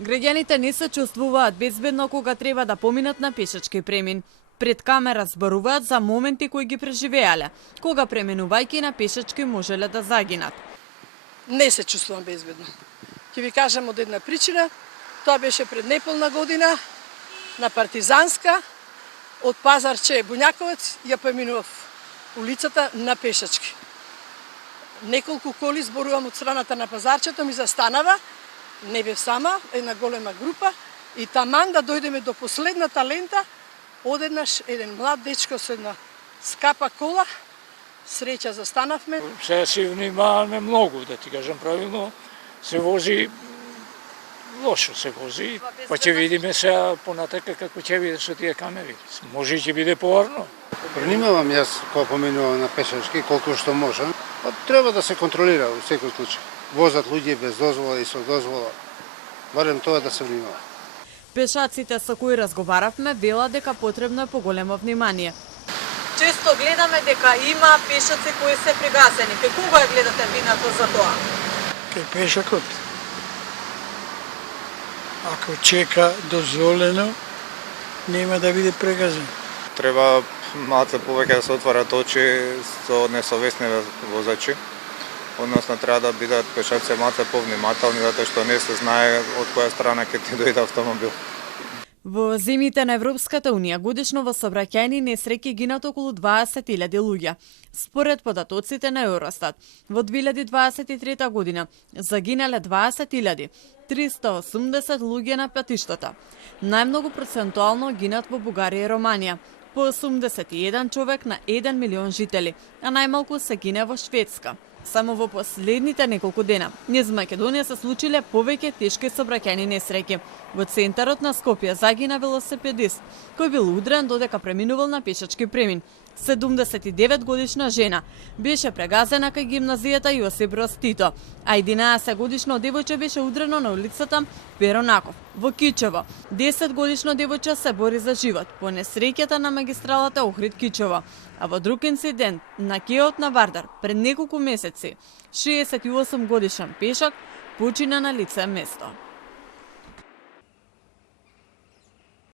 Граѓаните не се чувствуваат безбедно кога треба да поминат на пешачки премин. Пред камера зборуваат за моменти кои ги преживеале, кога преминувајќи на пешачки можеле да загинат. Не се чувствувам безбедно. Ќе ви кажам од една причина. Тоа беше пред неполна година на Партизанска, од Пазарче Буњаковец, ја преминував улицата на пешачки. Неколку коли, зборувам од страната на Пазарчето, ми застанава, не бев сама, една голема група, и таман да дојдеме до последната лента, одеднаш еден млад дечко со една скапа кола, среќа застанавме. Сега си внимаваме многу, да ти кажам правилно, се вози лошо се вози, па ќе видиме сега понатака како ќе биде со тие камери. Може и ќе биде поарно. Внимавам јас кога поминувам на пешачки колку што можам. Треба да се контролира во секој случај. Возат луѓе без дозвола и со дозвола. Барем тоа да се внимава. Пешаците со кои разговаравме велат дека потребно е поголемо внимание. Често гледаме дека има пешаци кои се прегазени. Кај кого ја гледате вината за тоа? Кај пешакот. Ако чека дозволено, нема да биде прегазен. Треба малце повеќе да се отварат очи со несовесни возачи. Односно треба да бидат пешаци малце повнимателни, затоа што не се знае од која страна ќе ти дојде автомобил. Во земјите на Европската Унија годишно во сообраќајни несреќи гинат околу 20.000 луѓе. Според податоците на Евростат, во 2023 година загинале 20.380 луѓе на патиштата. Најмногу процентуално гинат во Бугарија и Романија, по 81 човек на 1 милион жители, а најмалку се гине во Шведска. Само во последните неколку дена низ Македонија се случиле повеќе тешки сообраќајни несреќи. Во центарот на Скопје загина велосипедист кој бил удрен додека преминувал на пешачки премин. 79 годишна жена беше прегазена кај гимназијата Јосип Броз Тито, а 11 годишно девојче беше удрено на улицата Перо Наков во Кичево. 10 годишно девојче се бори за живот по несреќата на магистралата Охрид Кичево, а во друг инцидент на кеот на Вардар пред неколку месеци 68 годишен пешак почина на лице место.